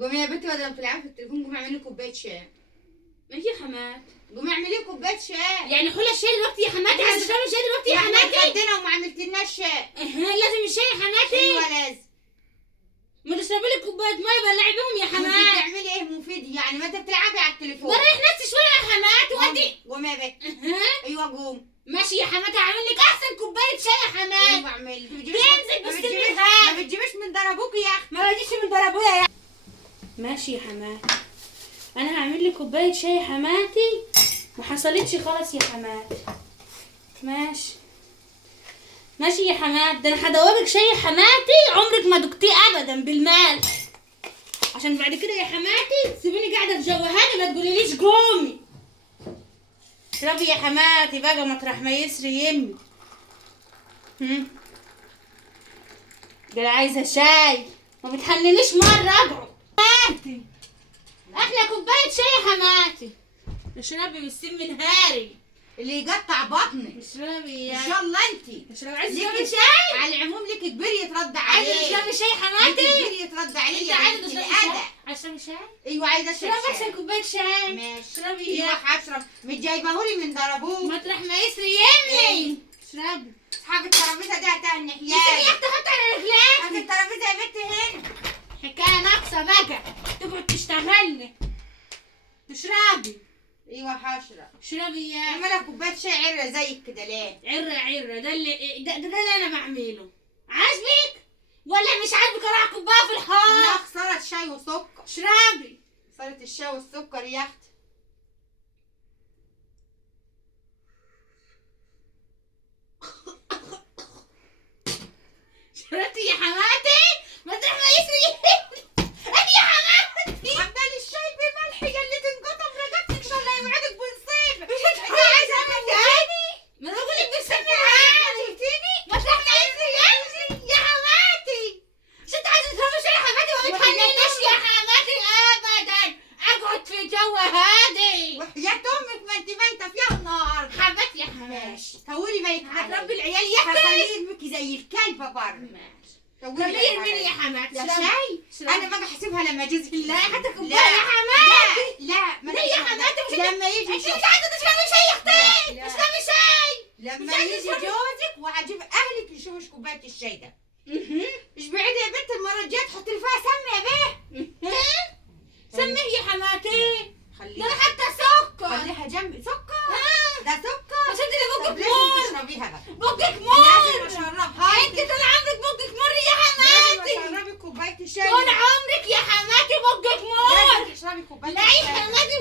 قومي يا بنتي بدل ما تلعبي في التليفون قومي اعملي لي كوبايه شاي. ماشي يا حماد. قومي اعملي لي كوبايه شاي. يعني خلي الشاي دلوقتي يا حماتي؟ عايزه تشربي الشاي دلوقتي يا حماتي؟ احنا اتغدينا وما عملتلناش شاي. لازم الشاي يا حماتي. ايوه لازم. ما تشربي لك كوبايه ميه بلعي بيهم يا انت حماد. بتعملي ايه مفيد يعني؟ ما انت بتلعبي على التليفون. بريح نفسي شويه يا حماد ودي. قومي يا بنتي. ايوه قوم. ماشي يا حماتي، هعمل لك احسن كوبايه شاي يا حماد. ايوه اعملي. تنزل بس ما بتجيبيش من ضربوكي يا اختي. ما بجيش من ضربويا يا. ماشي يا حماد، انا هعمل لك كوبايه شاي يا حماتي. ما حصلتش خالص يا حماد. ماشي ماشي يا حماد، ده انا هدوبك شاي يا حماتي عمرك ما دقتيه ابدا بالملح، عشان بعد كده يا حماتي تسيبيني قاعده في جوهاني ما تقوليليش قومي. اشربي يا حماتي بقى مطرح ما يسري يمي. ده عايزه شاي ما بتحننيش مره. اقعد حماتي، احلى كوبايه شاي يا حماتي. اشربي بالسم نهاري اللي يقطع بطنك. اشربي ان شاء الله انت. اشربي. عايزه ليكي تشربي شاي؟ على العموم ليك كبير يترد عليه. عايزه تشربي شاي يا ليك حماتي؟ كبير يترد عليه. انت يا عايزه بنت تشربي الأدب. شاي؟ عايزه تشربي شاي؟ ايوه عايزه اشرب اشربي شاي. احسن كوبايه شاي. ماشي. اشربي ايوه هشرب. مش جايبهولي من ضربوك. مطرح ما يسري يمي. اشربي. اصحاب الترابيزه دي هتهنح يا يا يا اختي حطي على اخي رجليك. الترابيزه يا بنتي هنا. حكايه ناقصه بقى، تقعد تشتغلني. تشربي. ايوه هشرب. اشربي يا اعملها كوبايه شاي عره زيك كده ليه؟ عره. ده اللي انا بعمله. عاجبك ولا مش عاجبك؟ اروح كوبايه في لا الحار. خساره الشاي والسكر. اشربي. خساره الشاي والسكر يا اختي. شربتي يا حماتي؟ مطرح ما يسري يا حماتي. عمال الشاي بملح يا اللي تنقطم رقبتك ان شاء الله يوعدك بنصيب. مش انت عايزه اعمل تاني؟ ما انا بقول لك بالسم عادي. مطرح ما يسري يا حماتي. مش انت عايزه تفهمي شيء يا حماتي؟ ما بتحننيش يا حماتي ابدا. اقعد في جو هادي. وحياة امك ما انت فيها النهار. حماتي يا حماتي. ماشي طولي بالك هتربي العيال يا اختي. هخليه يرميكي زي الكلبه بره. ماشي. طولي كملي بالك مين يا حماتي؟ يا اشربي. شاي. انا بقى احسبها لما جوزك يجي. لا هاتي كوبايه لا. يا حماتي. لا ما لا يا حماتي مش لما يجي انت مش عايزه تشربي شاي يا اختي. لا. اشربي شاي. لما يجي جوزك وهجيب اهلك يشوفوا كوبايه الشاي ده. مش بعيد يا بنت المره الجايه تحطي لي فيها سم يا بيه. سميه يا حماتي. ده خليها انا حتى سكر. خليها جنبي سكر. ده سكر. بس انت اللي طب بقك لازم مر. تشربيها بقى. بقك لازم مر. اشربها. انت طول عمرك بقك مر يا لازم حماتي. اشربك كوبايه الشاي. طول عمرك يا حماتي بقك مر. لازم تشربي كوبايه لا يا الشاي. حماتي